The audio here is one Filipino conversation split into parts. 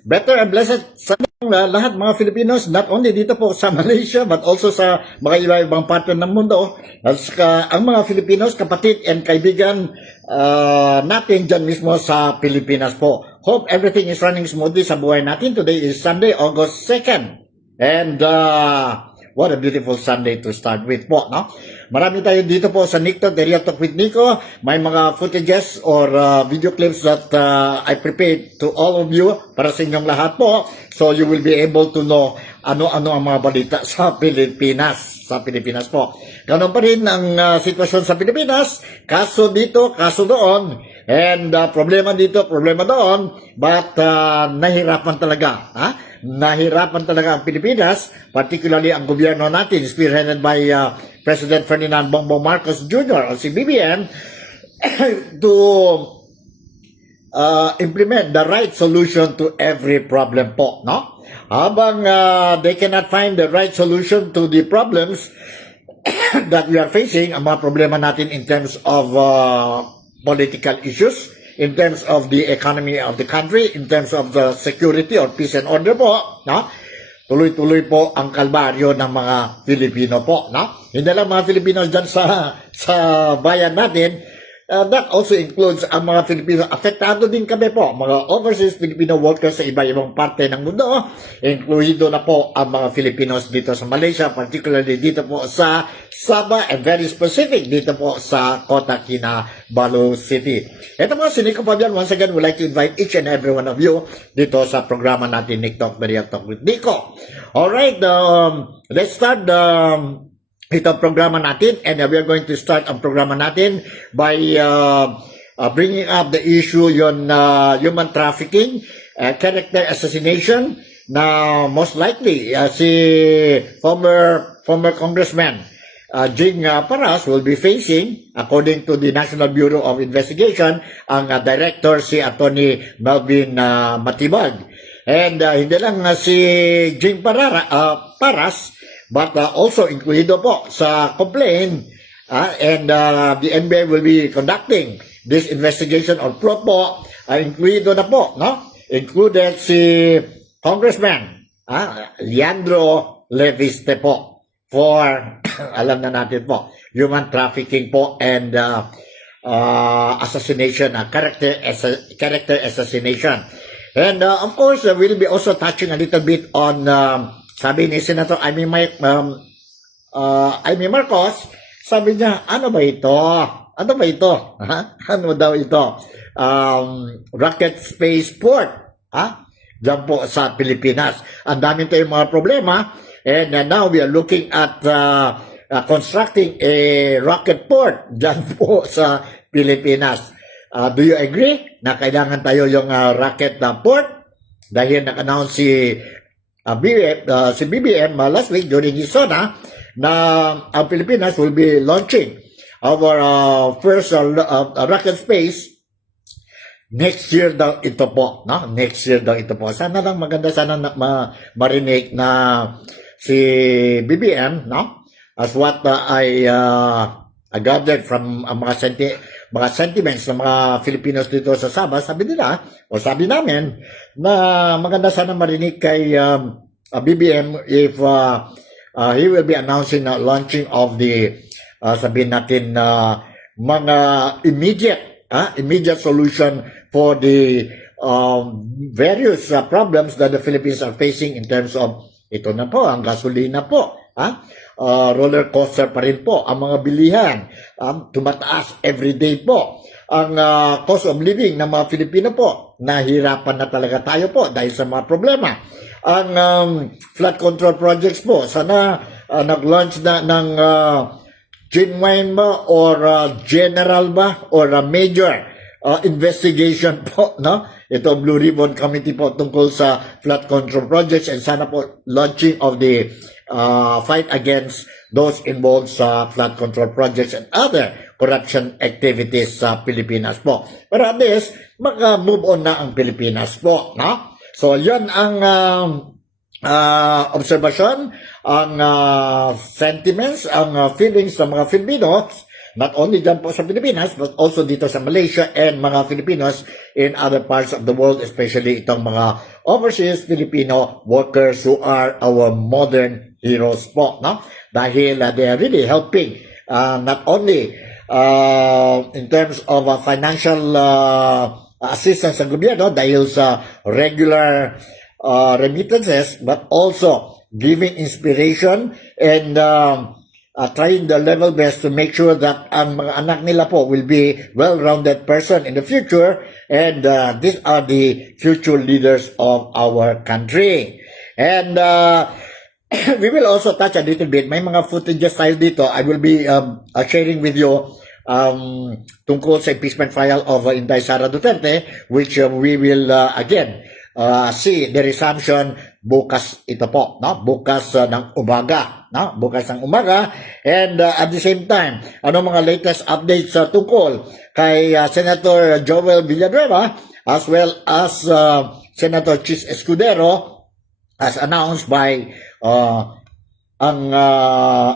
Better and blessed sa lahat mga Filipinos, not only dito po sa Malaysia but also sa mga iba-ibang parte ng mundo. At saka ang mga Filipinos, kapatid and kaibigan natin dyan mismo sa Pilipinas po. Hope everything is running smoothly sa buhay natin. Today is Sunday, August 2nd. And what a beautiful Sunday to start with po, no? Marami tayo dito po sa Nico, The Real Talk with Nico. May mga footages or video clips that I prepared to all of you para sa inyong lahat po. So you will be able to know ano-ano ang mga balita sa Pilipinas. Sa Pilipinas po. Ganun pa rin ang sitwasyon sa Pilipinas. Kaso dito, kaso doon. And problema dito, problema doon. But nahirapan talaga. Nahirapan talaga ang Pilipinas, particularly ang gobyerno natin, spearheaded by President Ferdinand Bongbong Marcos Jr. o si BBM, to implement the right solution to every problem po, no? Habang they cannot find the right solution to the problems that we are facing, ang mga problema natin in terms of political issues, in terms of the economy of the country, in terms of the security or peace and order po, no? Tuloy-tuloy po ang kalbaryo ng mga Filipino po, no? Hindi lang mga Filipino dyan sa bayan natin, that also includes ang mga Filipino. Apektado din kami po, mga overseas Filipino workers sa iba-ibang parte ng mundo, incluido na po ang mga Filipinos dito sa Malaysia, particularly dito po sa Sabah, and very specific dito po sa Kota Kinabalu City. Ito mga Sinico Fabian, once again, we'd like to invite each and every one of you dito sa programa natin, Nick Talk, The Real Talk with Nico. Alright, let's start itong programa natin, and we are going to start ang programa natin by bringing up the issue yon human trafficking, character assassination, na most likely si former Congressman Jing Paras will be facing, according to the National Bureau of Investigation, ang director si Attorney Melvin Matibag. And hindi lang si Jing Paras, but also incluido po sa complaint, and the NBI will be conducting this investigation on probe po, incluido na po, no? Included si Congressman Leandro Leviste po for alam na natin po, human trafficking po and assassination, character assassination. And of course, we'll be also touching a little bit on sabi ni Senator Amy Marcos, sabi niya, ano ba ito? Ano ba ito? Ano daw ito? Rocket spaceport. Diyan po sa Pilipinas. Ang dami tayong mga problema, and now we are looking at constructing a rocket port diyan po sa Pilipinas. Do you agree na kailangan tayo yung rocket port? Dahil nag-announce si BBM last week during his SONA na ang Pilipinas will be launching our first rocket space next year daw ito po, no? Next year daw ito po. Sana lang maganda, sana marinig na si BBM, no? As what I gathered from mga sentiments ng mga Filipinos dito sa Sabah, sabi nila, o sabi namin, na maganda sana marinig kay BBM if he will be announcing the launching of the, sabihin natin, mga immediate solution for the various problems that the Philippines are facing in terms of, ito na po, ang gasolina po, roller coaster pa rin po ang mga bilihan, tumataas everyday po ang cost of living ng mga Filipino po. Nahirapan na talaga tayo po dahil sa mga problema. Ang flood control projects po, sana nag-launch na ng genuine ba or general ba or major investigation po, no? Ito Blue Ribbon Committee po tungkol sa flood control projects, and sana po launching of the fight against those involved sa flood control projects and other corruption activities sa Pilipinas po. Pero at least, maka-move on na ang Pilipinas po, no? So, yun ang observation, ang sentiments, ang feelings ng mga Filipinos Not only dyan po sa Pilipinas, but also dito sa Malaysia and mga Filipinos in other parts of the world, especially itong mga overseas Filipino workers who are our modern heroes po, no? Dahil they are really helping not only in terms of financial assistance sa gobyerno dahil sa regular remittances, but also giving inspiration and trying the level best to make sure that ang mga anak nila po will be well-rounded person in the future, and these are the future leaders of our country. And we will also touch a little bit, may mga footages tayo dito. I will be sharing with you tungkol sa impeachment trial of Inday Sara Duterte, which we will again see the resumption bukas ito po, no? Bukas ng umaga, no? Bukas ng umaga. And at the same time, ano mga latest updates tungkol kay Senator Joel Villanueva as well as Senator Chis Escudero, as announced by ang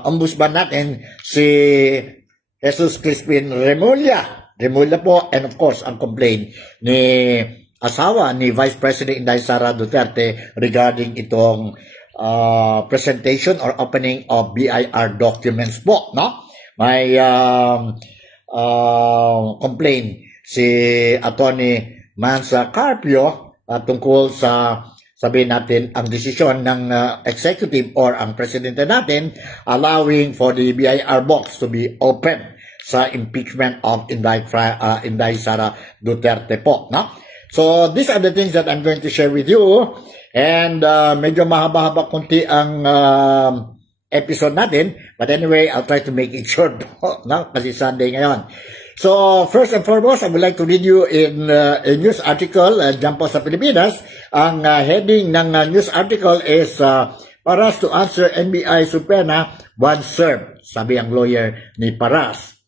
ombudsman natin si Jesus Crispin Remulla. Remulla po, and of course, ang complaint ni asawa ni Vice President Inday Sara Duterte regarding itong presentation or opening of BIR documents po, no? May complaint si Attorney Mansa Carpio tungkol sa, sabihin natin, ang desisyon ng executive or ang presidente natin allowing for the BIR box to be open sa impeachment of Inday Sara Duterte po, no? So, these are the things that I'm going to share with you. And medyo mahaba-haba konti ang episode natin. But anyway, I'll try to make it short po, no? Kasi Sunday ngayon. So, first and foremost, I would like to read you in a news article dyan po sa Pilipinas. Ang heading ng news article is Paras to answer NBI subpoena once served, sabi ang lawyer ni Paras.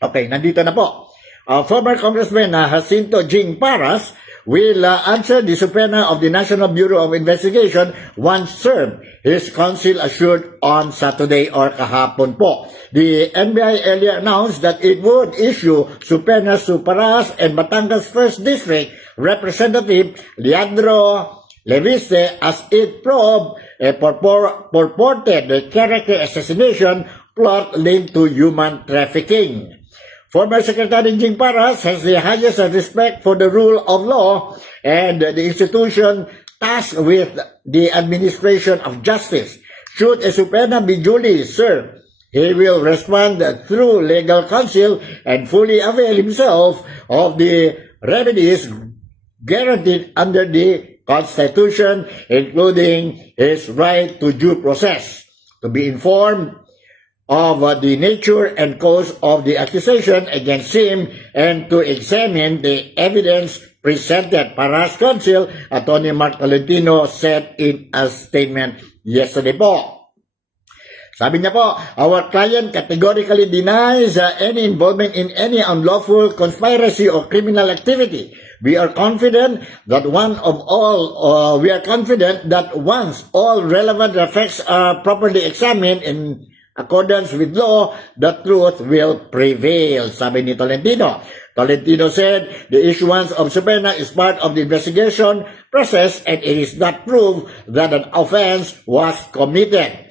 Okay, nandito na po. Former Congressman Jacinto Jing Paras will answer the subpoena of the National Bureau of Investigation once served, his counsel assured on Saturday or kahapon po. The NBI earlier announced that it would issue subpoenas to Paras and Batangas 1st District Representative Leandro Leviste as it probed a purported character assassination plot linked to human trafficking. Former Secretary Jing Paras has the highest respect for the rule of law and the institution tasked with the administration of justice. Should a subpoena be duly served, he will respond through legal counsel and fully avail himself of the remedies guaranteed under the Constitution, including his right to due process, to be informed of the nature and cause of the accusation against him, and to examine the evidence presented. Paras counsel, Attorney Mark Tolentino, said in a statement yesterday po. Sabi niya po, our client categorically denies any involvement in any unlawful conspiracy or criminal activity. We are confident that once all relevant facts are properly examined in accordance with law, the truth will prevail, sabi ni Tolentino. Tolentino said the issuance of subpoena is part of the investigation process and it is not proof that an offense was committed.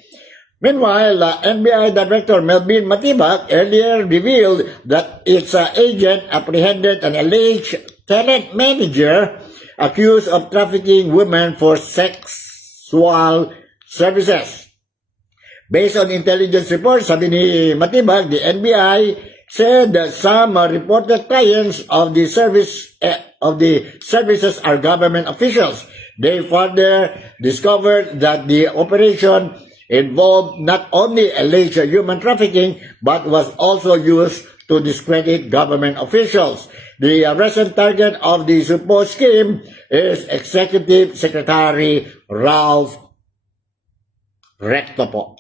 Meanwhile, NBI Director Melvin Matibag earlier revealed that its agent apprehended an alleged talent manager accused of trafficking women for sexual services. Based on intelligence reports, sabi ni Matibag, the NBI said that some reported clients of the services are government officials. They further discovered that the operation involved not only alleged human trafficking but was also used to discredit government officials. The recent target of the supposed scheme is Executive Secretary Ralph Recto po.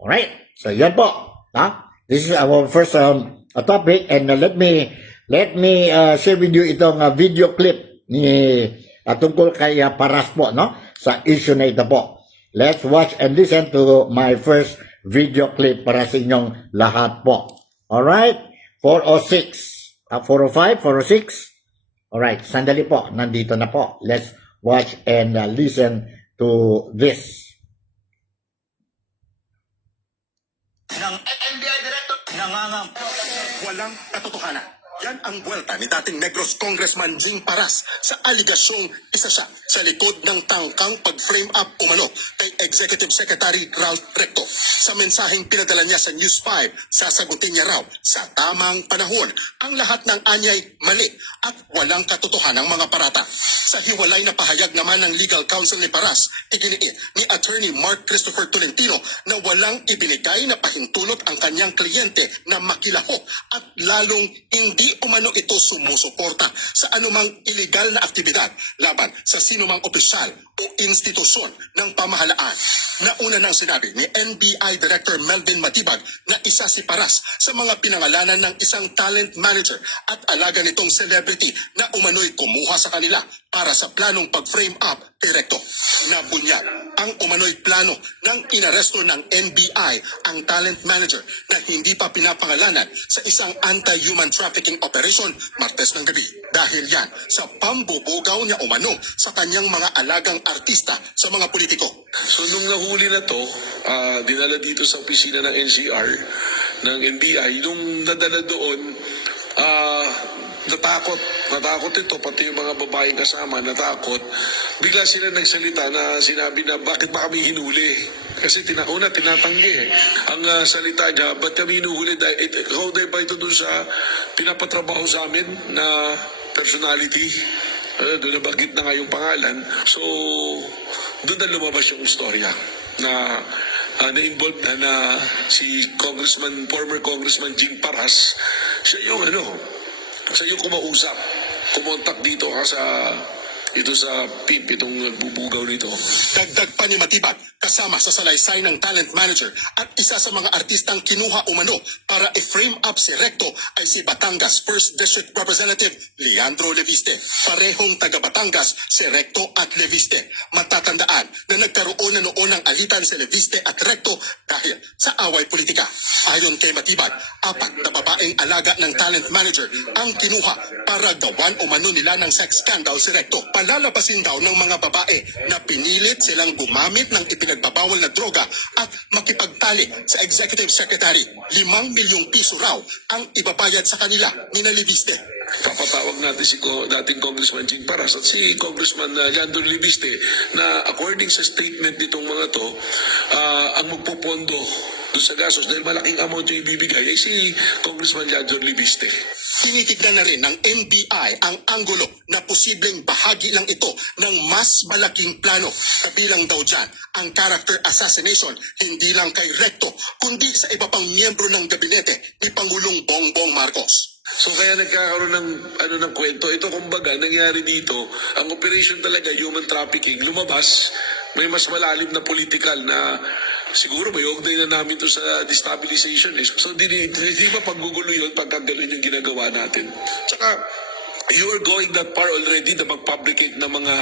Alright, so yan po. This is our first topic, and let me share with you itong video clip ni tungkol kay Paras po, no? Sa issue na ito po. Let's watch and listen to my first video clip para sa inyong lahat po. Alright? 406. 405, 406. Alright, sandali po. Nandito na po. Let's watch and listen to this. Ng NBI Director nangangam. Walang katotohanan. Yan ang buwelta ni dating Negros Congressman Jing Paras sa aligasyong isa siya sa likod ng tangkang pag-frame up umano kay Executive Secretary Ralph Recto. Sa mensaheng pinadala niya sa News 5, sasagutin niya raw sa tamang panahon ang lahat ng anyay mali at walang katotohanang mga parata. Sa hiwalay na pahayag naman ng legal counsel ni Paras, iginiit ni Attorney Mark Christopher Tolentino na walang ibinigay na pahintulot ang kanyang kliyente na makilahok at lalong hindi umano ito sumusuporta sa anumang illegal na aktibidad laban sa sinumang opisyal o institusyon ng pamahalaan. Nauna nang sinabi ni NBI Director Melvin Matibag na isa si Paras sa mga pinangalanan ng isang talent manager at alaga nitong celebrity na umano'y kumuha sa kanila para sa planong pag-frame up kay Recto. Nabunyag ang umano'y plano ng inaresto ng NBI ang talent manager na hindi pa pinapangalanan sa isang anti-human trafficking operation Martes ng gabi. Dahil yan sa pambubugaw niya umano sa kanyang mga alagang artista sa mga politiko. So nung nahuli na to, dinala dito sa opisina ng NCR, ng NBI, nung nadala doon, natakot ito, pati yung mga babaeng kasama, natakot. Bigla sila nagsalita na sinabi na bakit ba kami hinuli? Kasi tinatanggi eh. Ang salita niya, ba't kami hinuhuli? Ikaw dahil ba ito dun sa pinapatrabaho sa amin na personality? Doon nabanggit na nga yung pangalan. So, doon na lumabas yung istorya na na-involved na si former Congressman Jing Paras. Siya yung kumausap, kumontak dito sa PIP, itong nagbubugaw nito. Dagdag pa ni Matibag, kasama sa salaysay ng talent manager at isa sa mga artistang kinuha umano para i-frame up si Recto ay si Batangas 1st District Representative Leandro Leviste. Parehong taga Batangas si Recto at Leviste. Matatandaan na nagkaroon na noon ng alitan si Leviste at Recto dahil sa away politika. Ayon kay Matibag, 4 na babaeng alaga ng talent manager ang kinuha para gawan umano nila ng sex scandal si Recto. Palalabasin daw ng mga babae na pinilit silang gumamit ng ipinagbabawal na droga at makipagtali sa Executive Secretary. 5 milyong piso raw ang ibabayad sa kanila ni Leviste. Papatawag natin si dating Congressman Jing Paras at si Congressman Leandro Leviste na according sa statement nitong mga to, ang magpopondo doon sa gastos dahil malaking amount yung ibibigay ay si Congressman Leandro Leviste. Tinitignan na rin ng NBI ang anggulo na posibleng bahagi lang ito ng mas malaking plano. Kabilang daw dyan ang character assassination hindi lang kay Recto kundi sa iba pang miyembro ng gabinete ni Pangulong Bongbong Marcos. So kaya nagkakaroon ng kwento. Ito kumbaga, nangyari dito, ang operation talaga, human trafficking, lumabas, may mas malalim na political na siguro may ugnay na namin to sa destabilization. So di ba paggugulo yun pagka ganun yung ginagawa natin. Tsaka, you are going that far already na mag-fabricate ng mga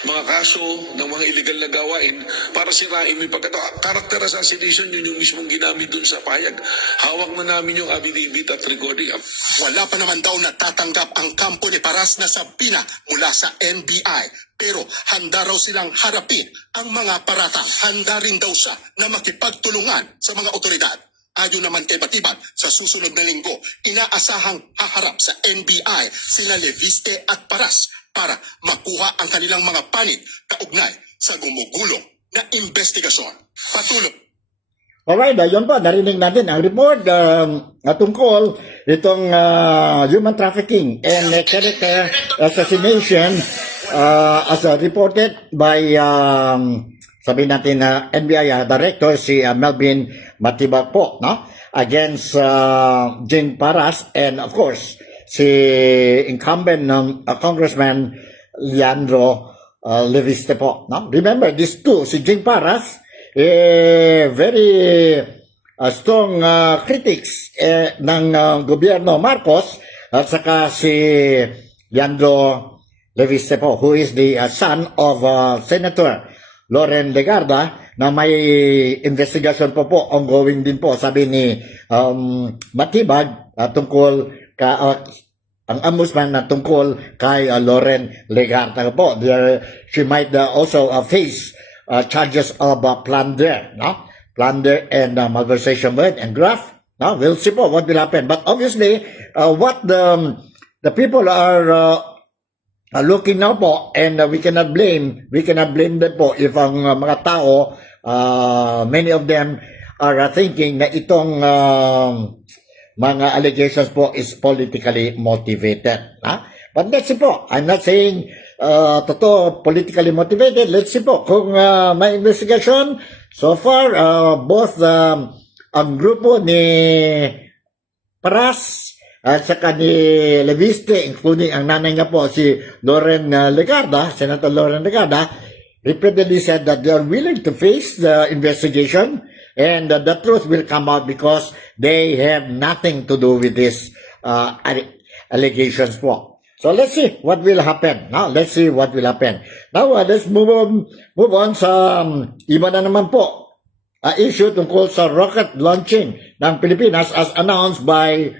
kaso ng mga illegal na gawain para sirain mo yung character assassination, yun yung mismong ginamit dun sa payag. Hawak na namin yung affidavit at recording. Wala pa naman daw natatanggap ang kampo ni Paras na sabina mula sa NBI. Pero handa raw silang harapin ang mga parata. Handa rin daw siya na makipagtulungan sa mga otoridad. Ayon naman kay Batibag, sa susunod na linggo, inaasahang haharap sa NBI sina Leviste at Paras para makuha ang kanilang mga panit kaugnay sa gumugulong na investigasyon. Patuloy. Alright, yun po, narinig natin ang report tungkol itong human trafficking and character assassination as reported by sabihin natin na NBI Director si Melvin Matibag po, no? Against Jing Paras and of course si incumbent Congressman Leandro Leviste po, no? Remember, these two, si Jing Paras, very strong critics ng gobyerno Marcos at saka si Leandro Leviste po, who is the son of Senator Loren Legarda na may investigation po ongoing din po, sabi ni Matibag, tungkol ang ombudsman na tungkol kay Loren Legarda po. She might also face charges of plunder, no? Plunder and malversation and graft. No? We'll see po what will happen. But obviously, what the people are looking now po, and we cannot blame them po if ang mga tao, many of them are thinking na itong mga allegations po is politically motivated. But let's see po. I'm not saying totoo politically motivated. Let's see po kung may investigation. So far, both ang grupo ni Paras at saka ni Leviste, including ang nanay nga po si Loren Legarda, Senator Loren Legarda, repeatedly said that they are willing to face the investigation, and the truth will come out because they have nothing to do with this allegations po. So let's see what will happen. Now, let's see what will happen. Now, let's move on sa iba na naman po. Issue tungkol sa rocket launching ng Pilipinas as announced by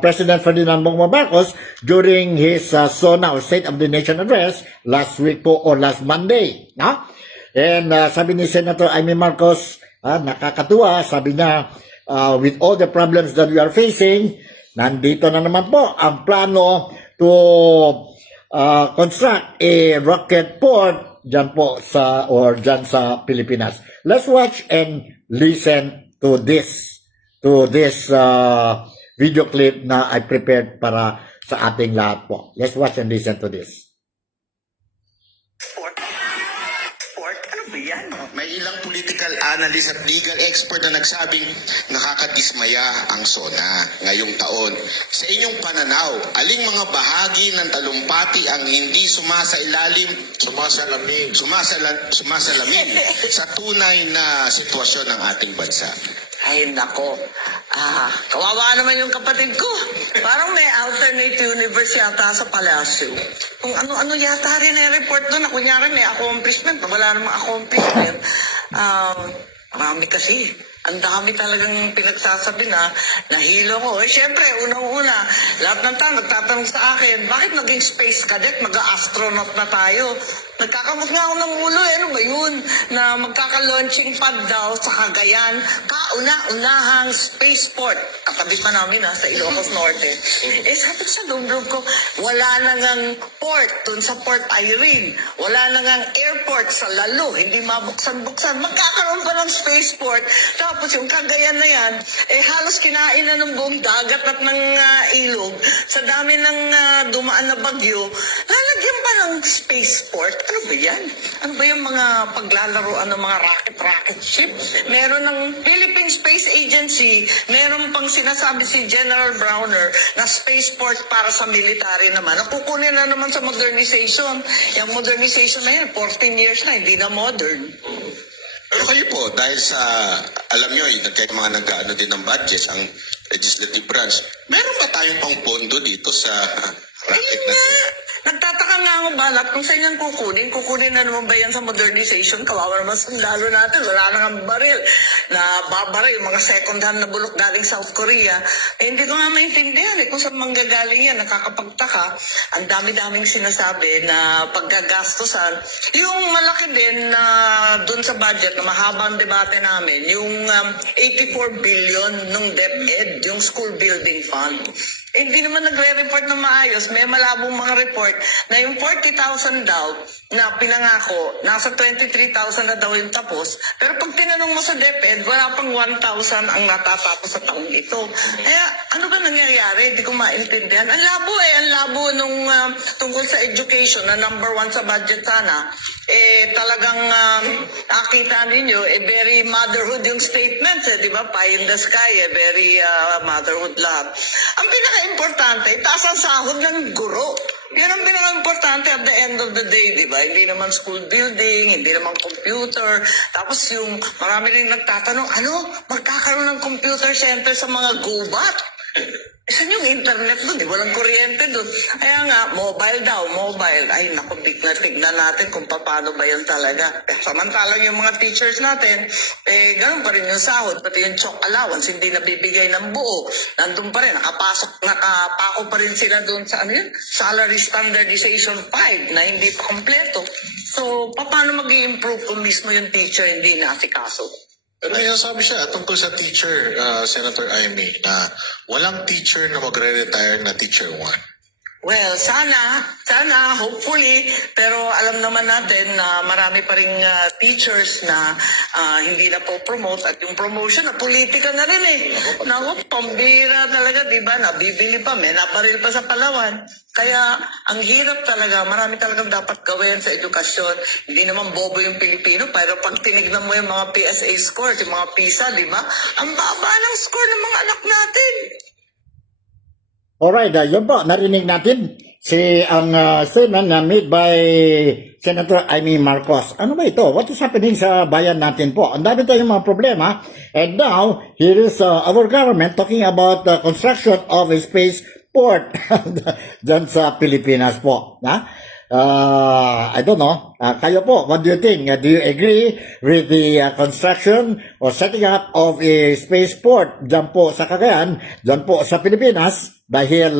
President Ferdinand Bongbong Marcos during his SONA or State of the Nation address last week po or last Monday. No? And sabi ni Senator Amy Marcos, nakakatuwa, sabi niya, with all the problems that we are facing, nandito na naman po ang plano to construct a rocket port dyan po dyan sa Pilipinas. Let's watch and listen to this video clip na I prepared para sa ating lahat po. Let's watch and listen to this. Ano ba yan? May ilang political analyst at legal expert na nagsabing nakakadismaya ang SONA ngayong taon. Sa inyong pananaw, aling mga bahagi ng talumpati ang hindi sumasalamin sa tunay na sitwasyon ng ating bansa? Ay, nako. Kawawa naman yung kapatid ko. Parang may alternate universe yata sa palasyo. Kung ano-ano yata rin report doon na kunyari may accomplishment. Wala namang accomplishment. Marami kasi. Ang dami talagang pinagsasabi na nahilo ko. Siyempre, unang-una, lahat ng tao nagtatanong sa akin, bakit naging space cadet? Mag-astronaut na tayo. Nagkakamot nga ako ng ulo. Ano ba yun? Na magkaka-launching pad daw sa Cagayan. Kauna-unahang spaceport. Katabi pa namin sa Ilocos Norte. Sabi ko sa loob ko, wala na ngang port dun sa Port Irene. Wala na ngang airport sa Lalo. Hindi mabuksan-buksan. Magkakaroon pa ng spaceport. Tapos yung Cagayan na yan, halos kinain na ng buong dagat at ng ilog. Sa dami ng dumaan na bagyo, lalagyan pa ng spaceport. Ano ba yan? Ano ba yung mga paglalaroan ng mga rocket ship? Meron ng Philippine Space Agency, meron pang sinasabi si General Browner na spaceport para sa military naman. Nakukunin na naman sa modernization. Yung modernization na yan, 14 years na, hindi na modern. Pero kayo po, dahil sa, alam nyo, kahit mga nag-ano din ng budget, ang legislative branch, meron ba tayong pang pondo dito sa rocket na to? Nagtataka nga ako balat kung saan yan kukunin na naman ba yan sa modernization? Kawawa naman sundalo natin, wala na nga baril na babaril, mga second hand na bulok galing South Korea. Hindi ko nga maintindihan kung saan manggagaling yan, nakakapagtaka. Ang dami-daming sinasabi na paggagastosan. Yung malaki din na dun sa budget na mahabang debate namin, yung 84 billion ng DepEd, yung school building fund. Hindi naman nagre-report na maayos. May malabong mga report na yung 40,000 daw na pinangako, nasa 23,000 na daw yung tapos. Pero pag tinanong mo sa DepEd, wala pang 1,000 ang natatapos sa taong ito. Kaya ano ba nangyayari? Hindi ko maintindihan. Ang labo nung tungkol sa education na number 1 sa budget sana. Talagang nakita ninyo, very motherhood yung statements, di ba? Pie in the sky, very motherhood lahat. Ang pinaka-importante, taas ang sahod ng guro. Yan ang pinaka-importante at the end of the day, di ba? Hindi naman school building, hindi naman computer. Tapos yung marami rin nagtatanong, magkakaroon ng computer center sa mga gubat? Saan yung internet dun? Walang kuryente dun. Kaya nga, mobile daw, mobile. Ay, naku, tignan natin kung paano ba yan talaga. Samantalang yung mga teachers natin, ganun pa rin yung sahod, pati yung chalk allowance, hindi nabibigay ng buo. Nandun pa rin, nakapako pa rin sila dun sa ano yun? Salary Standardization 5 na hindi pa kompleto. So, paano mag-i-improve kung mismo yung teacher hindi naasikaso? Pero may sabi siya tungkol sa teacher, Senator Amy, na walang teacher na magre-retire na teacher 1. Well, sana, hopefully, pero alam naman natin na marami pa rin teachers na hindi na po promote at yung promotion na politika na rin eh. Naku, pambira talaga, di ba? Nabibili pa, may nabaril pa sa Palawan. Kaya ang hirap talaga, marami talagang dapat gawin sa edukasyon. Hindi naman bobo yung Pilipino, pero pag tinignan mo yung mga PSA scores, yung mga PISA, di ba? Ang baba ng score ng mga anak natin. Alright, yun po, narinig natin ang statement na made by Senator Amy Marcos. Ano ba ito? What is happening sa bayan natin po? Ang dami tayong mga problema. And now, here is our government talking about the construction of a spaceport dyan sa Pilipinas po. I don't know. Kayo po, what do you think? Do you agree with the construction or setting up of a spaceport dyan po sa Cagayan, dyan po sa Pilipinas? Dahil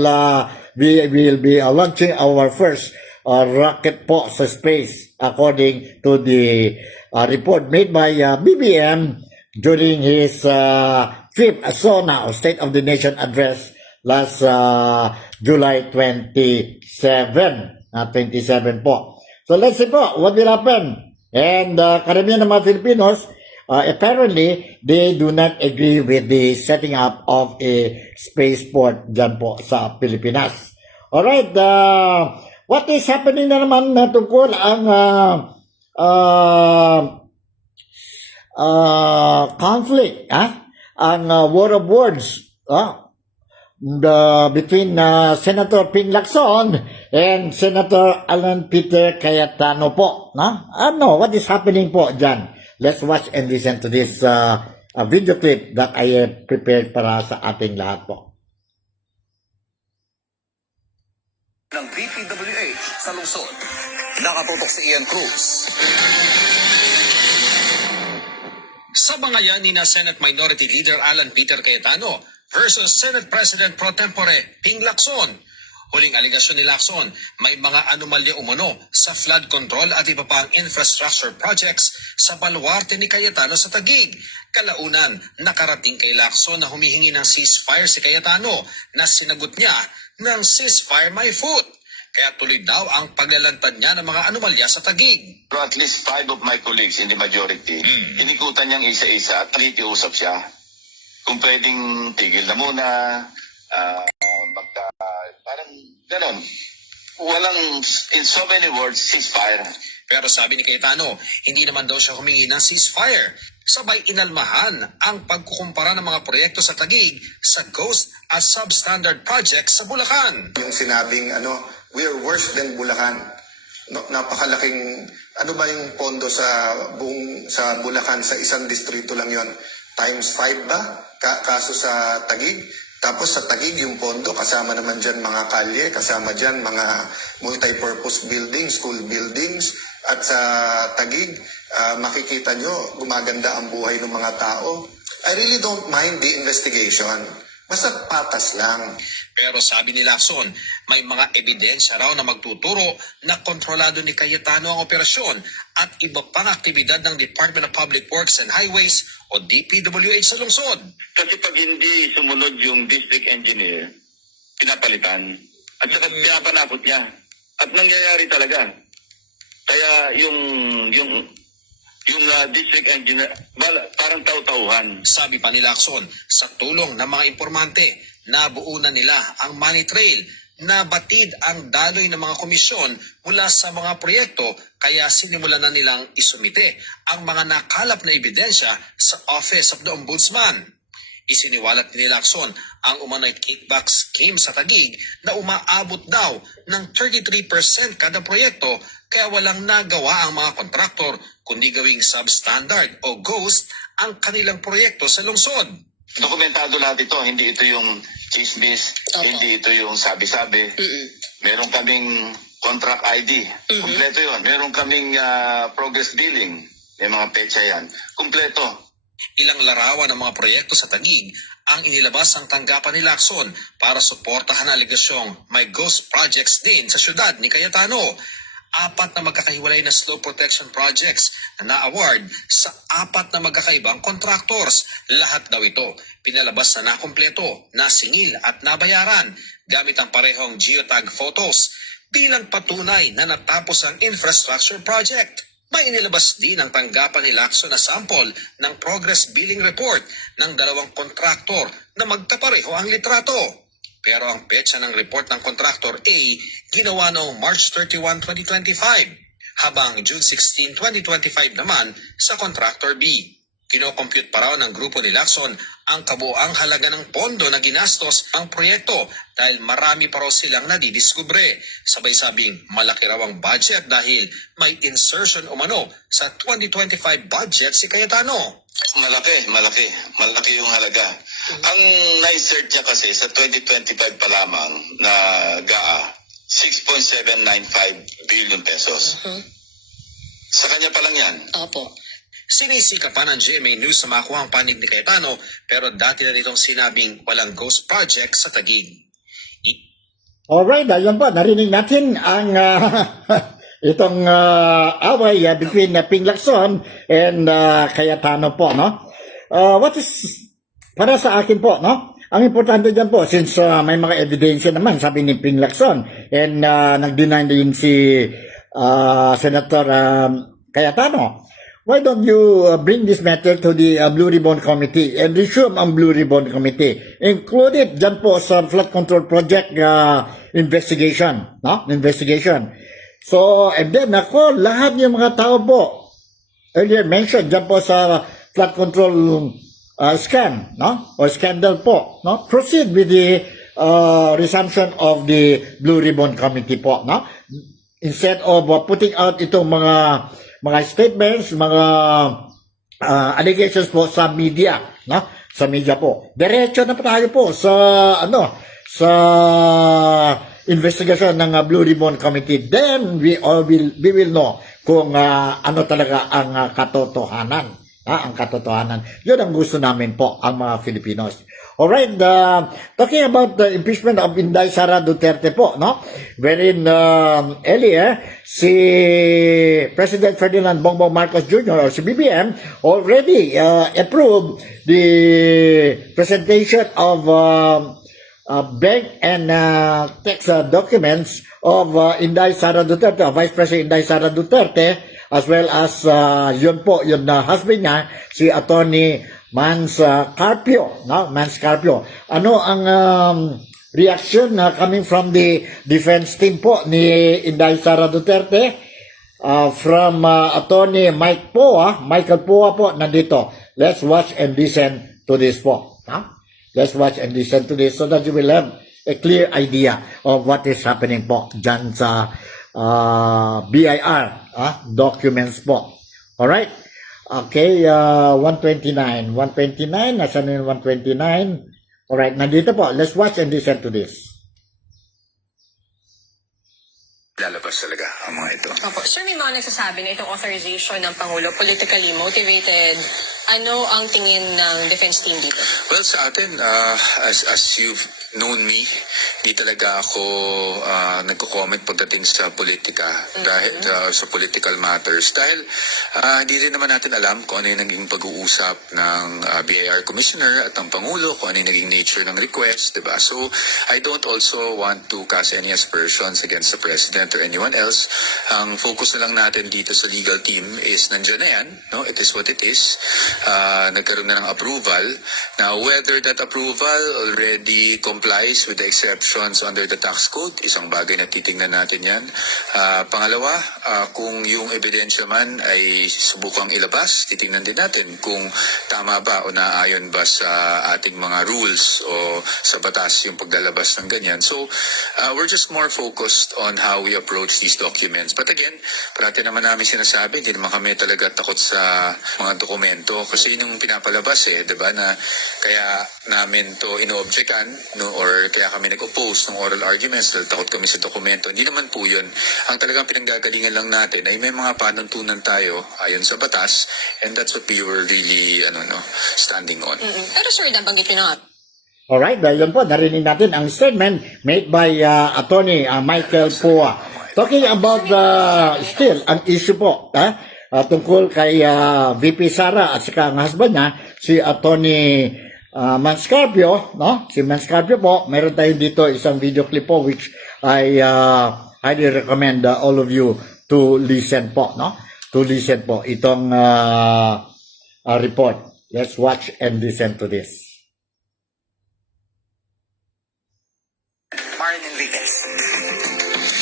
we will be launching our first rocket po sa space according to the report made by BBM during his fifth SONA or State of the Nation address last July 27 po. So let's see po what will happen. And karamihan ng mga Filipinos, apparently, they do not agree with the setting up of a spaceport dyan po sa Pilipinas. Alright, what is happening na naman tungkol ang conflict, ang war of words, between Senator Ping Lacson and Senator Alan Peter Cayetano po. What is happening po dyan? Let's watch and listen to this video clip that I have prepared para sa ating lahat po. Ng DPWH sa lungsod. Nakatutok si Ian Cruz. Sa bangayan ni na Senate Minority Leader Alan Peter Cayetano versus Senate President Pro Tempore Ping Lacson. Huling aligasyon ni Lacson, may mga anomalya umano sa flood control at iba pang infrastructure projects sa baluarte ni Cayetano sa Taguig. Kalaunan, nakarating kay Lacson na humihingi ng ceasefire si Cayetano na sinagot niya ng ceasefire my foot. Kaya tuloy daw ang paglalantad niya ng mga anomalya sa Taguig. At least 5 of my colleagues in the majority, inikutan niyang isa-isa at nakikiusap siya. Kung pwedeng tigil na muna, parang ganon. Walang, in so many words, ceasefire. Pero sabi ni Cayetano, hindi naman daw siya humingi ng ceasefire. Sabay inalmahan ang pagkukumpara ng mga proyekto sa Taguig sa ghost at substandard projects sa Bulacan. Yung sinabing, we are worse than Bulacan. No, napakalaking, ano ba yung pondo sa Bulacan, sa isang distrito lang yon, times 5 ba? Kaso sa Taguig. Tapos sa Taguig yung pondo, kasama naman dyan mga kalye, kasama dyan mga multi-purpose buildings, school buildings. At sa Taguig, makikita nyo, gumaganda ang buhay ng mga tao. I really don't mind the investigation. Basta patas lang. Pero sabi ni Lacson, may mga ebidensya raw na magtuturo na kontrolado ni Cayetano ang operasyon at iba pang aktibidad ng Department of Public Works and Highways o DPWH sa lungsod. Kasi pag hindi sumunod yung district engineer, pinapalitan. At saka pinapanakot niya. At nangyayari talaga. Kaya yung district engineer, parang tau-tauhan. Sabi pa ni Lacson, sa tulong ng mga informante, nabuo na nila ang money trail, nabatid ang daloy ng mga komisyon mula sa mga proyekto, kaya sinimulan na nilang isumite ang mga nakalap na ebidensya sa Office of the Ombudsman. Isiniwalat ni Lacson ang umano'y kickback scheme sa Taguig na umaabot daw ng 33% kada proyekto, kaya walang nagawa ang mga kontraktor kundi gawing substandard o ghost ang kanilang proyekto sa lungsod. Dokumentado lahat ito. Hindi ito yung chismis, hindi ito yung sabi-sabi. Meron kaming contract ID. Kumpleto yun. Meron kaming progress billing. May mga petsa yan. Kumpleto. Ilang larawan ng mga proyekto sa Taguig ang inilabas ng tanggapan ni Lacson para suportahan ang aligasyong may ghost projects din sa syudad ni Cayetano. 4 na magkakahiwalay na slow protection projects na na-award sa 4 na magkakaibang contractors. Lahat daw ito pinalabas na nakumpleto, nasingil at nabayaran gamit ang parehong geotag photos bilang patunay na natapos ang infrastructure project. May inilabas din ang tanggapan ni Lacson na sample ng progress billing report ng 2 kontraktor na magkapareho ang litrato. Pero ang petsa ng report ng kontraktor A ginawa noong March 31, 2025, habang June 16, 2025 naman sa kontraktor B. Kinocompute pa raw ng grupo ni Lacson ang kabuang halaga ng pondo na ginastos ang proyekto dahil marami pa raw silang nadidiskubre. Sabay sabing malaki raw ang budget dahil may insertion umano sa 2025 budget si Cayetano. Malaki yung halaga. Ang na-insert niya kasi sa 2025 pa lamang na GAA, 6.795 billion pesos. Sa kanya pa lang yan. Opo. Sinisikapan ng GMA News na makuha ang panig ni Cayetano pero dati na nitong sinabing walang ghost project sa Taguig. Alright, ayan po, narinig natin ang itong away between Ping Lacson and Cayetano po, no? What is, para sa akin po, no? Ang importante dyan po, since may mga ebidensya naman, sabi ni Ping Lacson, and nag-deny din si Senator Cayetano, why don't you bring this matter to the Blue Ribbon Committee and resume ang Blue Ribbon Committee? Included dyan po sa flood control project investigation, no? Investigation. So, and then ako, lahat ng mga tao po, earlier mentioned dyan po sa flood control scam, no? Or scandal po, no? Proceed with the resumption of the Blue Ribbon Committee po, no? Instead of putting out itong mga statements, mga allegations po sa media, no? Sa media po. Diretso na po tayo po sa sa investigation ng Blue Ribbon Committee. Then we will know kung ano talaga ang katotohanan. Ang katotohanan. Yun ang gusto namin po ang mga Filipinos. Alright, talking about the impeachment of Inday Sara Duterte po, no? Wherein earlier, si President Ferdinand Bongbong Marcos Jr. or si BBM already approved the presentation of bank and tax documents of Inday Sara Duterte, Vice President Inday Sara Duterte, as well as yun po, yun na husband niya, si Attorney Mans Carpio, no? Mans Carpio. Ano ang reaction coming from the defense team po ni Inday Sara Duterte? From Attorney Michael Poa po, nandito. Let's watch and listen to this po. Let's watch and listen to this so that you will have a clear idea of what is happening po dyan sa BIR documents po. Alright? Okay, 129. 129, nasa na yung 129? Alright, nandito po. Let's watch and listen to this. Lalabas talaga ang mga ito. Opo. Sir, may mga nagsasabi na itong authorization ng Pangulo politically motivated. Ano ang tingin ng defense team dito? Well, sa atin, as you've known me, di talaga ako nagko-comment pagdating sa politika, dahil sa political matters. Dahil di rin naman natin alam kung ano yung naging pag-uusap ng BIR Commissioner at ng Pangulo, kung ano yung naging nature ng request, diba? So, I don't also want to cast any aspersions against the President or anyone else. Ang focus na lang natin dito sa legal team is nandiyan na yan, no? It is what it is. Nagkaroon na ng approval. Now, whether that approval already complies with the exceptions under the tax code. Isang bagay na titingnan natin yan. Pangalawa, kung yung ebidensya man ay subukang ilabas, titingnan din natin kung tama ba o naaayon ba sa ating mga rules o sa batas yung paglalabas ng ganyan. So, we're just more focused on how we approach these documents. But again, parati naman namin sinasabi, hindi naman kami talaga takot sa mga dokumento kasi yun yung pinapalabas diba, na kaya namin to ino-objectan, no, or kaya kami nag-oppose ng oral arguments dahil takot kami sa dokumento. Hindi naman po yun. Ang talagang pinanggagalingan lang natin ay may mga panuntunan tayo ayon sa batas, and that's what we were really standing on. Pero sir, nabanggit nyo na nga, Alright, dahil yun po, narinig natin ang statement made by Attorney Michael Pua. Talking about still, ang issue po, tungkol kay VP Sara at saka ang husband niya, si Attorney Manscarpio, no? Si Manscarpio po, meron tayo dito isang video clip po which I highly recommend all of you to listen po, no? To listen po itong report. Let's watch and listen to this. Marin Enriquez.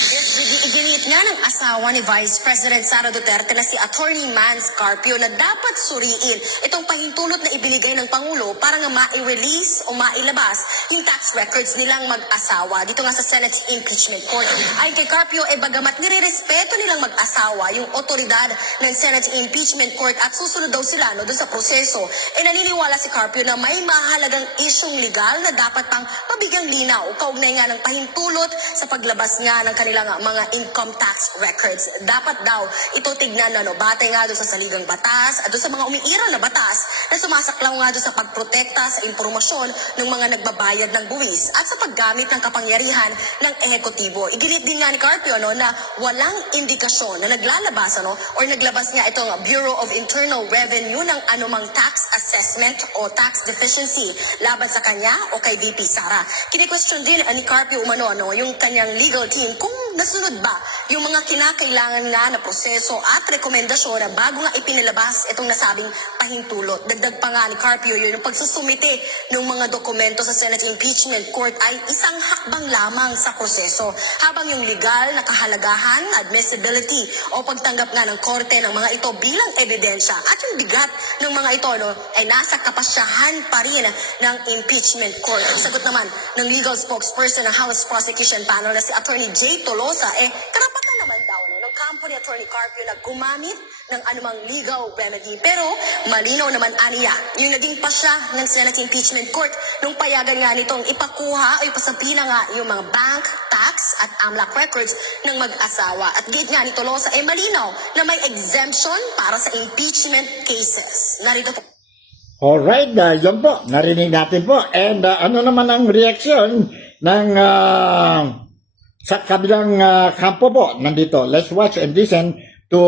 Yes, iginit nga ng asawa ni Vice President Sara Duterte na si Attorney Manscarpio na dapat suriin itong pahintulot na ibinigay ng Pangulo para nga ma-release o mailabas yung tax records nilang mag-asawa dito nga sa Senate Impeachment Court. Ayon kay Carpio, bagamat nire-respeto nilang mag-asawa yung otoridad ng Senate Impeachment Court at susunod daw sila doon sa proseso, naniniwala si Carpio na may mahalagang isyong legal na dapat pang mabigyang linaw kaugnay nga ng pahintulot sa paglabas nga ng kanilang mga income tax records. Dapat daw ito tignan batay nga doon sa saligang batas at doon sa mga umiiral na batas na sumasaklaw nga doon sa pagprotekta sa impormasyon ng mga nagbabayad ng buwis at sa paggamit ng kapangyarihan ng ehekutibo. Iginit din nga ni Carpio na walang indikasyon na naglalabas or naglabas nga itong Bureau of Internal Revenue ng anumang tax assessment o tax deficiency laban sa kanya o kay VP Sara. Kini-question din ni Carpio yung kanyang legal team kung nasunod ba yung mga kinakailangan nga na proseso at rekomendasyon na bago nga ipinalabas itong nasabing pahintulot. Dagdag pa nga ni Carpio yung pagsusumite ng mga dokumento sa Senate Impeachment Court ay isang hakbang lamang sa proseso, habang yung legal na kahalagahan, admissibility o pagtanggap nga ng korte ng mga ito bilang ebidensya at yung bigat ng mga ito ay nasa kapasyahan pa rin ng impeachment court. Ang sagot naman ng legal spokesperson ng House Prosecution Panel na si Attorney Jay Tolosa, karapatan naman daw ng kampo ni Attorney Carpio na gumamit ng anumang legal remedy. Pero malinaw naman aniya yung naging pasya ng Senate Impeachment Court nung payagan nga nitong ipakuha o ipasapina nga yung mga bank, tax at AMLAC records ng mag-asawa. At gate nga ni Tolosa malinaw na may exemption para sa impeachment cases. Narito po. Alright, yun po, narinig natin po. And ano naman ang reaksyon ng sa kabilang kampo po nandito? Let's watch and listen to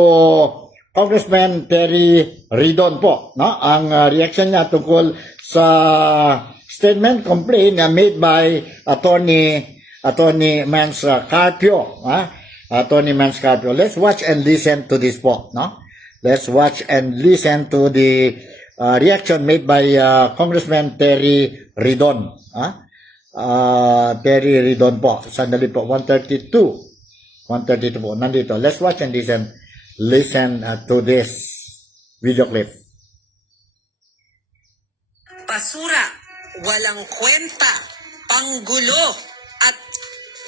Congressman Terry Ridon po, no? Ang reaction niya tungkol sa statement complaint made by Attorney Manscarpio, Attorney Manscarpio. Let's watch and listen to this po, no? Let's watch and listen to the reaction made by Congressman Terry Ridon, Terry Ridon po. Sandali po, 132 po nandito. Let's watch and listen to this video clip. Basura, walang kwenta, panggulo, at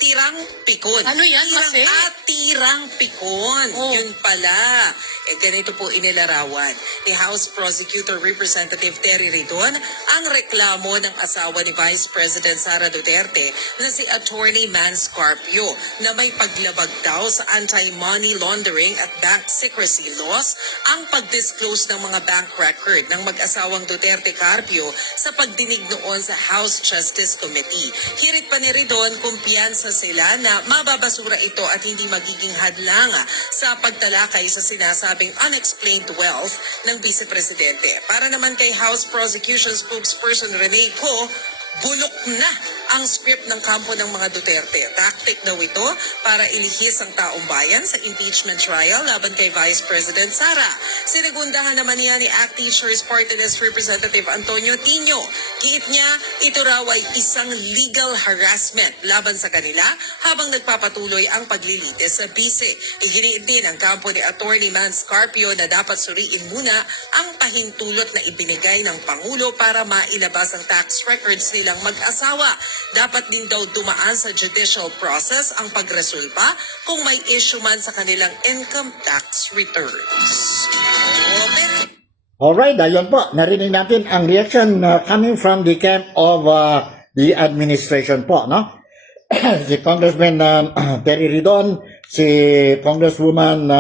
tirang pikon. Ano yan, Mase? Tirang pikon. Yun pala. Ganito po inilarawan ni House Prosecutor Representative Terry Ridon ang reklamo ng asawa ni Vice President Sara Duterte na si Attorney Manscarpio na may paglabag daw sa anti-money laundering at bank secrecy laws ang pag-disclose ng mga bank record ng mag-asawang Duterte Carpio sa pagdinig noon sa House Justice Committee. Hirit pa ni Ridon, kumpiyansa sila na mababasura ito at hindi magiging hadlang sa pagtalakay sa sinasabing unexplained wealth ng Vice Presidente. Para naman kay House Prosecution Spokesperson Rene Co, bulok na ang script ng kampo ng mga Duterte. Tactic daw ito para ilihis ang taong bayan sa impeachment trial laban kay Vice President Sara. Sinagundahan naman niya ni ACT Teachers Party List Representative Antonio Tino. Giit niya, ito raw ay isang legal harassment laban sa kanila habang nagpapatuloy ang paglilitis sa bise. Iginiit din ang kampo ni Attorney Mans Carpio na dapat suriin muna ang pahintulot na ibinigay ng Pangulo para mailabas ang tax records nilang mag-asawa. Dapat din daw dumaan sa judicial process ang pagresolba kung may issue man sa kanilang income tax returns. Alright, ayun po. Narinig natin ang reaction coming from the camp of the administration po, no? Si Congressman Terry Ridon, si Congresswoman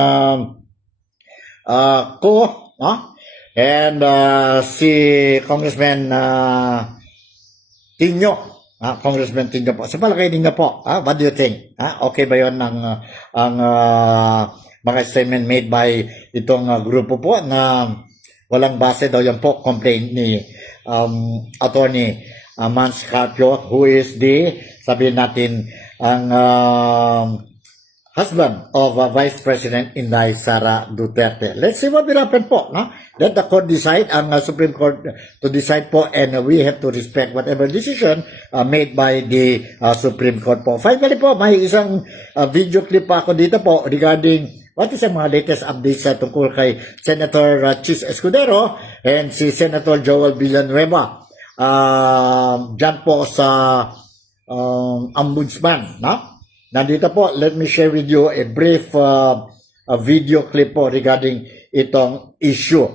Ko, no? And si Congressman Tino, Congressman Tino po. Sa palagay ninyo po, what do you think? Okay ba yun ang mga statement made by itong grupo po na walang base daw yan po complaint ni Attorney Mans Carpio, who is sabihin natin, ang husband of Vice President Inday Sara Duterte. Let's see what will happen po, no? Let the court decide, ang Supreme Court to decide po, and we have to respect whatever decision made by the Supreme Court po. Finally po, may isang video clip pa ako dito po regarding what is ang mga latest updates tungkol kay Senator Chis Escudero and si Senator Joel Villanueva. Dyan po sa ombudsman, no? Nandito po, let me share with you a brief video clip po regarding itong issue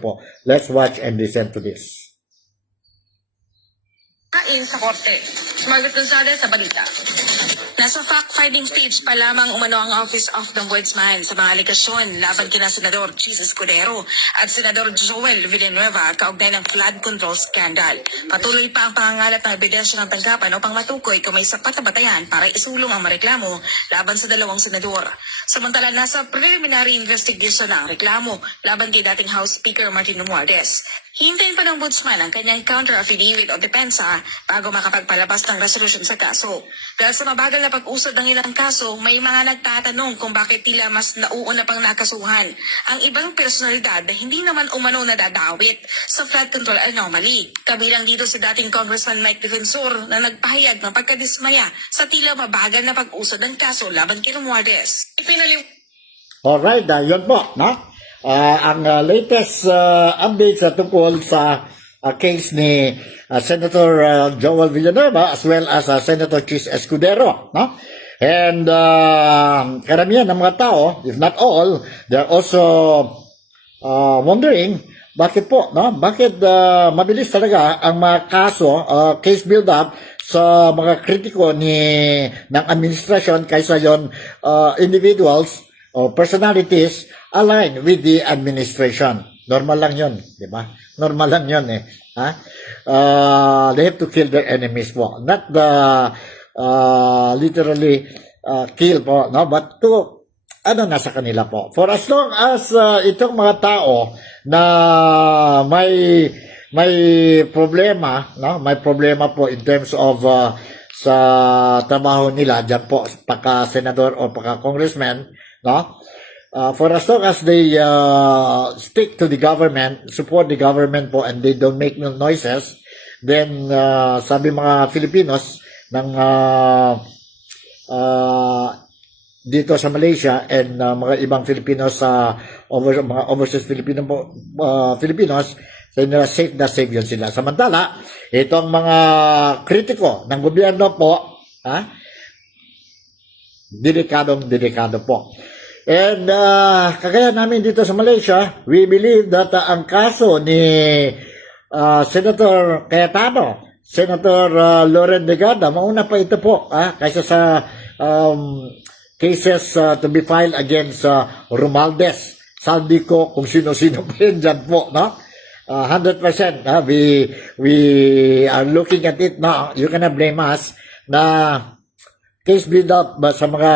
po. Let's watch and listen to this. Sa korte. Margaret Gonzalez sa balita. Nasa fact-finding stage pa lamang umano ang Office of the Ombudsman sa mga alegasyon laban kina Senador Chis Escudero at Senador Joel Villanueva kaugnay ng flood control scandal. Patuloy pa ang pangangalap ng ebidensya ng tanggapan upang matukoy kung may sapat na batayan para isulong ang mareklamo laban sa dalawang senador. Samantala, nasa preliminary investigation na ang reklamo laban kay dating House Speaker Martin Romualdez. Hintayin pa ng ombudsman ang kanyang counter-affidavit o depensa bago makapagpalabas ng resolusyon sa kaso. Dahil sa mabagal na pag-usad ng ilang kaso, may mga nagtatanong kung bakit tila mas nauuna pang nakasuhan ang ibang personalidad na hindi naman umano nadadawit sa flood control anomaly. Kabilang dito si dating Congressman Mike Defensor na nagpahayag ng pagkadismaya sa tila mabagal na pag-usad ng kaso laban kay Romualdez. Alright, yun po, no? Ang latest updates tungkol sa case ni Senator Joel Villanueva as well as Senator Chis Escudero, no? And karamihan ng mga tao, if not all, they're also wondering bakit po, no? Bakit mabilis talaga ang mga kaso, case build-up sa mga kritiko ng administration kaysa yon individuals or personalities aligned with the administration. Normal lang yun, di ba? Normal lang yun eh. They have to kill their enemies po. Not literally kill po, no? But to, nasa kanila po. For as long as itong mga tao na may problema, no? May problema po in terms of sa trabaho nila, dyan po, pagka-senador o pagka-congressman, no? For as long as they stick to the government, support the government po, and they don't make no noises, then sabi mga Filipinos ng dito sa Malaysia and mga ibang Filipinos sa mga overseas Filipinos, safe na safe yun sila. Samantala, itong mga kritiko ng gobyerno po, delikado po. And kagaya namin dito sa Malaysia, we believe that ang kaso ni Senator Cayetano, Senator Loren Legarda, mauna pa ito po kaysa sa cases to be filed against Romualdez, Saldico, kung sino-sino pa yun dyan po, no? 100%, we are looking at it now. You cannot blame us na case build up sa mga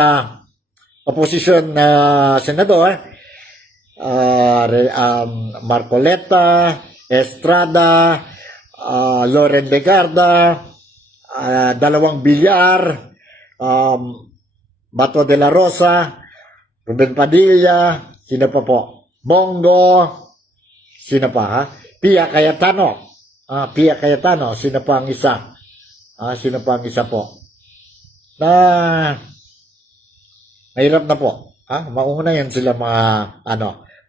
opposition senador, Marcoleta, Estrada, Loren Legarda, dalawang bilyar, Bato de la Rosa, Ruben Padilla, sino pa po? Bongo, sino pa ha? Pia Cayetano. Pia Cayetano, sino pa ang isa? Sino pa ang isa po? Na mahirap na po. Mauna yan sila mga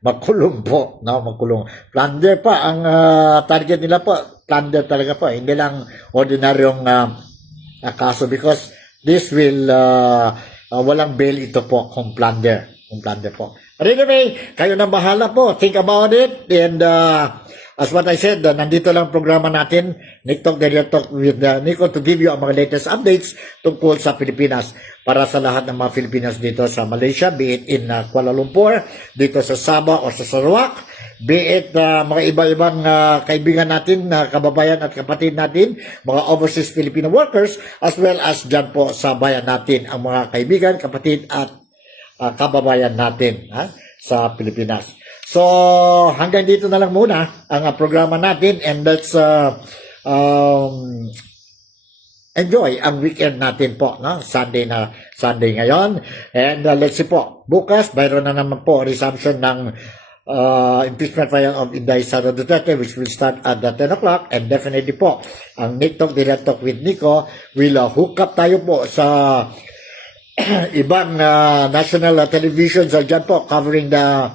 magkulong po, no? Magkulong. Plunder pa ang target nila po. Plunder talaga po. Hindi lang ordinaryong kaso because this will walang bail ito po kung plunder. Kung plunder po. But anyway, kayo na bahala po. Think about it. And as what I said, nandito lang programa natin, Nick Talk, Daily Talk with Nico to give you ang mga latest updates tungkol sa Pilipinas para sa lahat ng mga Filipinas dito sa Malaysia, be it in Kuala Lumpur, dito sa Sabah o sa Sarawak, be it mga iba-ibang kaibigan natin, kababayan at kapatid natin, mga overseas Filipino workers, as well as dyan po sa bayan natin, ang mga kaibigan, kapatid at kababayan natin sa Pilipinas. So, hanggang dito na lang muna ang programa natin and let's enjoy ang weekend natin po, no? Sunday ngayon. And let's see po, bukas, mayroon na naman po resumption ng impeachment trial of Inday Sara Duterte which will start at 10 o'clock and definitely po, ang Nick Talk, Daily Talk with Nico will hook up tayo po sa ibang national televisions dyan po covering the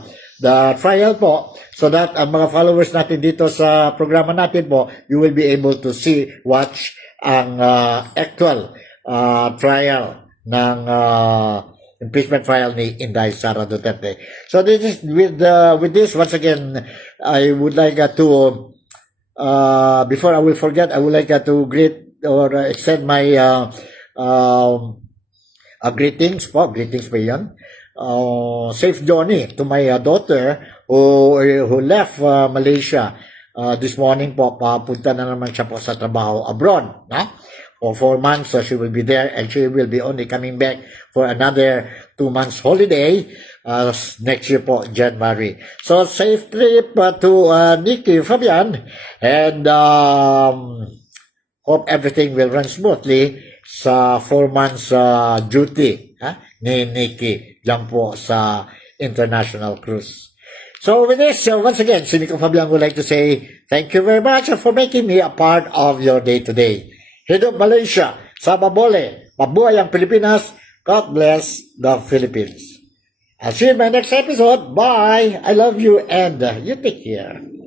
trial po so that ang mga followers natin dito sa programa natin po, you will be able to watch ang actual trial ng impeachment trial ni Inday Sara Duterte. So this is with this once again I would like to before I will forget, I would like to greet or extend my greetings po yan. Safe journey to my daughter who left Malaysia this morning po. Papunta na naman siya po sa trabaho abroad, for 4 months. So she will be there and she will be only coming back for another 2 months holiday next year po, January. So safe trip to Nikki Fabian and hope everything will run smoothly sa 4 months duty ni Nikki dyan po sa international cruise. So with this, once again, si Nico Fabian would like to say thank you very much for making me a part of your day today. Hidup Malaysia, Sababole, mabuhay ang Pilipinas, God bless the Philippines. I'll see you in my next episode. Bye! I love you and you take care.